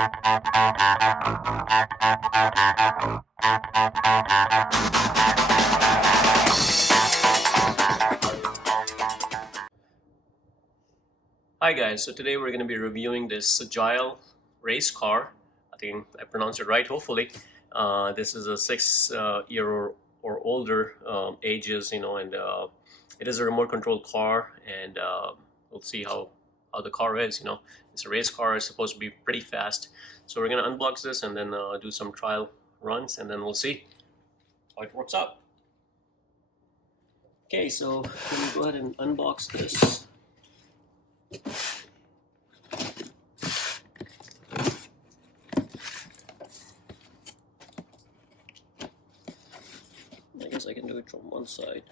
Hi guys, so today we're going to be reviewing this Agile Race Car. I think I pronounced it right, hopefully. This is a 6-year or older ages, and it is a remote control car, and we'll see how the car is. It's a race car. It's supposed to be pretty fast. So we're going to unbox this and then do some trial runs, and then we'll see how it works out. Okay, so let me go ahead and unbox this. I guess I can do it from one side.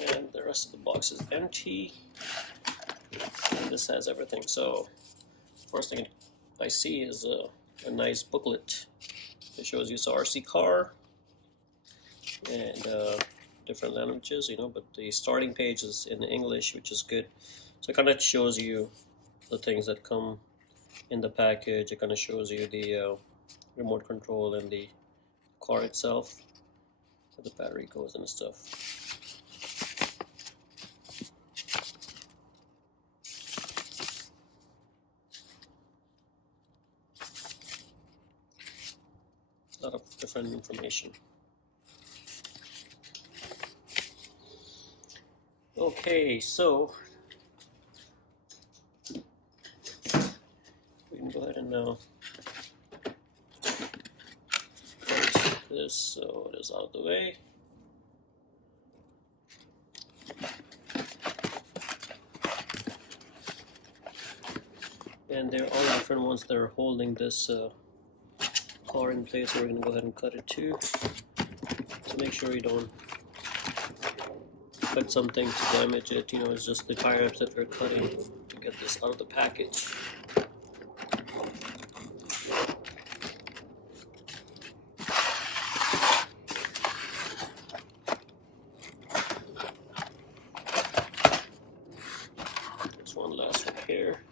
And the rest of the box is empty. And this has everything. So first thing I see is a nice booklet. It shows you it's a RC car and different languages, but the starting page is in English, which is good. So it kind of shows you the things that come in the package. It kind of shows you the remote control and the car itself, where the battery goes and stuff. A lot of different information. Okay, so we can go ahead and put this so it is out of the way. And they're all different ones that are holding this car in place, so we're going to go ahead and cut it too. So make sure you don't cut something to damage it. It's just the tie-ups that we're cutting to get this out of the package. There's one last repair.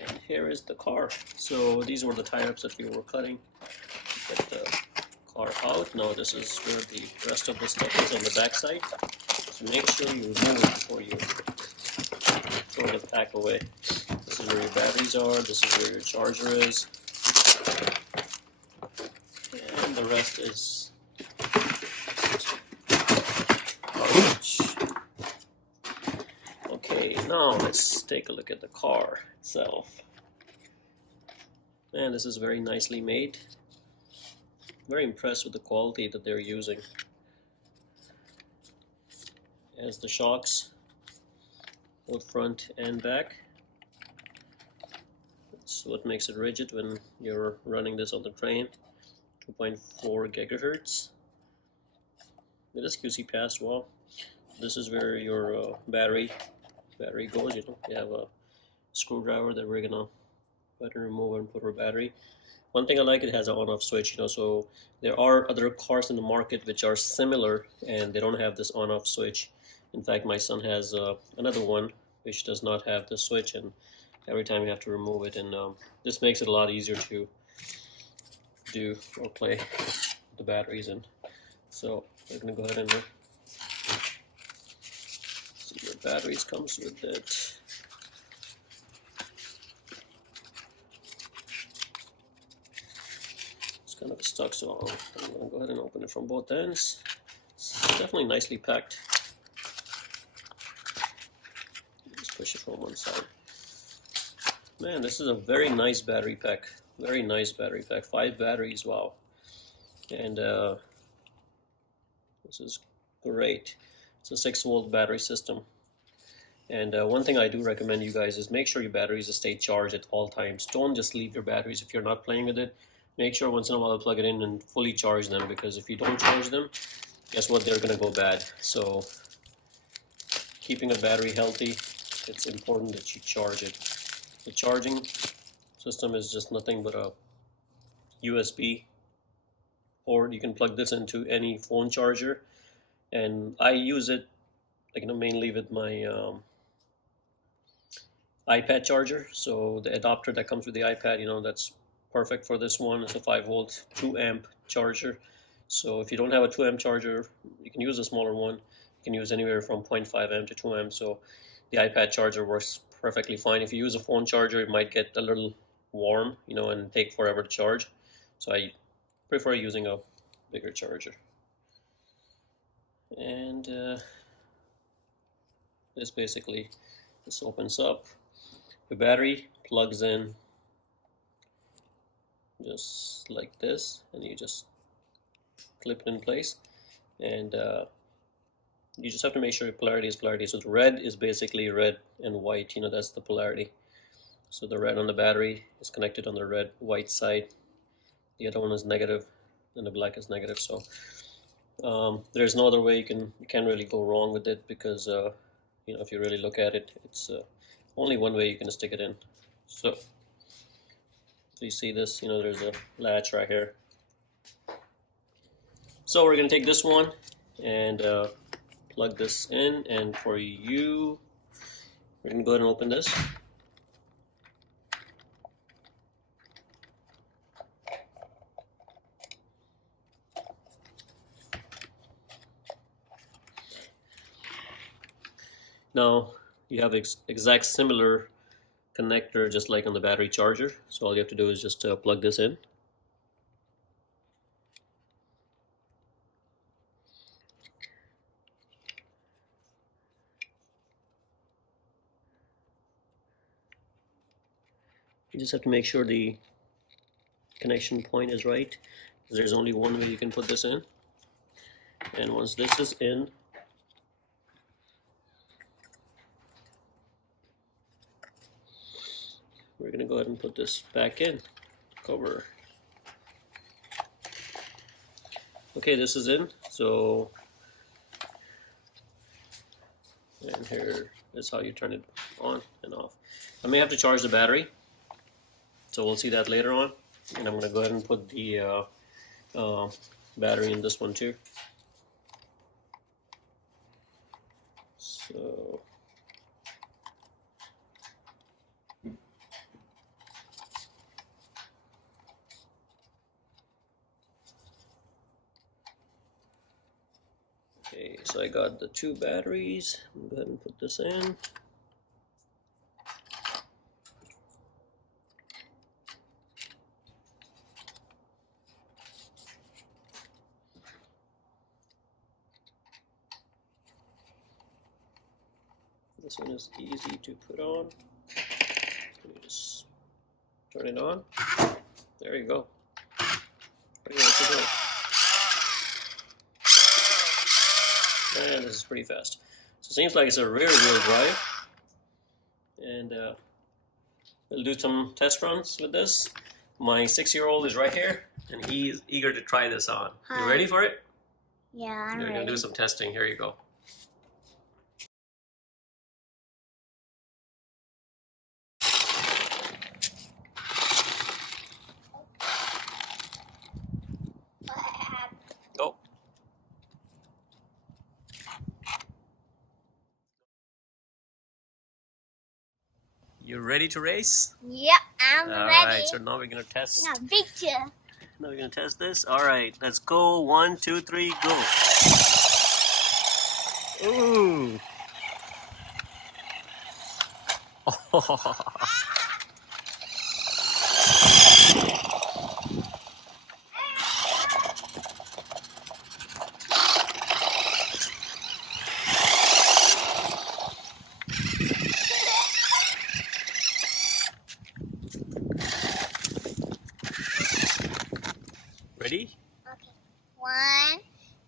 And here is the car. So these were the tie-ups that we were cutting to get the car out. Now this is where the rest of the stuff is on the back side. So make sure you remove it before you throw the pack away. This is where your batteries are. This is where your charger is. And the rest is garbage. Okay, now let's take a look at the car itself. Man, this is very nicely made. Very impressed with the quality that they're using. As the shocks, both front and back. That's what makes it rigid when you're running this on the train. 2.4 gigahertz. It is QC passed well. This is where your battery goes. You have a screwdriver that we're gonna remove and put our battery. One thing I like, it has an on-off switch. So there are other cars in the market which are similar and they don't have this on-off switch. In fact, my son has another one which does not have the switch, and every time you have to remove it, and this makes it a lot easier to do or play the batteries in. So we're gonna go ahead and see what batteries comes with it. It's kind of stuck, so I'm gonna go ahead and open it from both ends. It's definitely nicely packed. Just push it from one side. Man, this is a very nice battery pack. Very nice battery pack. 5 batteries, wow. And this is great. It's a 6-volt battery system. And one thing I do recommend you guys is make sure your batteries stay charged at all times. Don't just leave your batteries if you're not playing with it. Make sure once in a while plug it in and fully charge them, because if you don't charge them, guess what, they're gonna go bad. So keeping a battery healthy, it's important that you charge it. The charging system is just nothing but a USB port. You can plug this into any phone charger, and I use it mainly with my iPad charger. So the adapter that comes with the iPad, that's perfect for this one. It's a 5-volt 2-amp charger. So if you don't have a 2-amp charger, you can use a smaller one. You can use anywhere from 0.5 amp to 2 amp. So the iPad charger works perfectly fine. If you use a phone charger, it might get a little warm, and take forever to charge. So I prefer using a bigger charger. And this opens up. The battery plugs in just like this, and you just clip it in place, and you just have to make sure polarity is polarity. So the red is basically red and white, that's the polarity. So the red on the battery is connected on the red white side, the other one is negative, and the black is negative. So there's no other way you can't really go wrong with it, because if you really look at it, it's only one way you can stick it in. So you see this, there's a latch right here. So we're going to take this one and plug this in, and for you, we're going to go ahead and open this. Now you have exact similar connector just like on the battery charger. So all you have to do is just plug this in. You just have to make sure the connection point is right, because there's only one way you can put this in. And once this is in, we're going to go ahead and put this back in, cover. Okay, this is in. So, and here is how you turn it on and off. I may have to charge the battery, so we'll see that later on. And I'm going to go ahead and put the battery in this one too. So okay, so I got the 2 batteries. I'm going to go ahead and put this in. This one is easy to put on. You just turn it on. There you go. Pretty much it. And this is pretty fast. So it seems like it's a rear-wheel drive. And we'll do some test runs with this. My 6-year-old is right here, and he's eager to try this on. Hi. You ready for it? Yeah, I'm ready. We're going to do some testing. Here you go. Go. You ready to race? Yep, I'm ready. Alright, so now we're going to test. No, picture. Now we're going to test this. Alright, let's go. 1, 2, 3, go. Ooh. Ready? Okay. 1,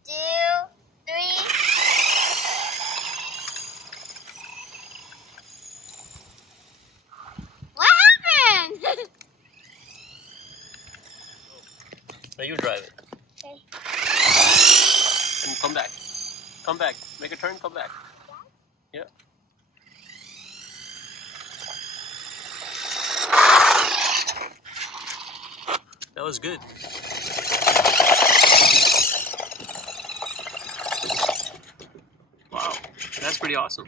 2, 3. Now you drive it. Okay. And come back. Come back. Make a turn, come back. Yeah. That was good. Wow, that's pretty awesome.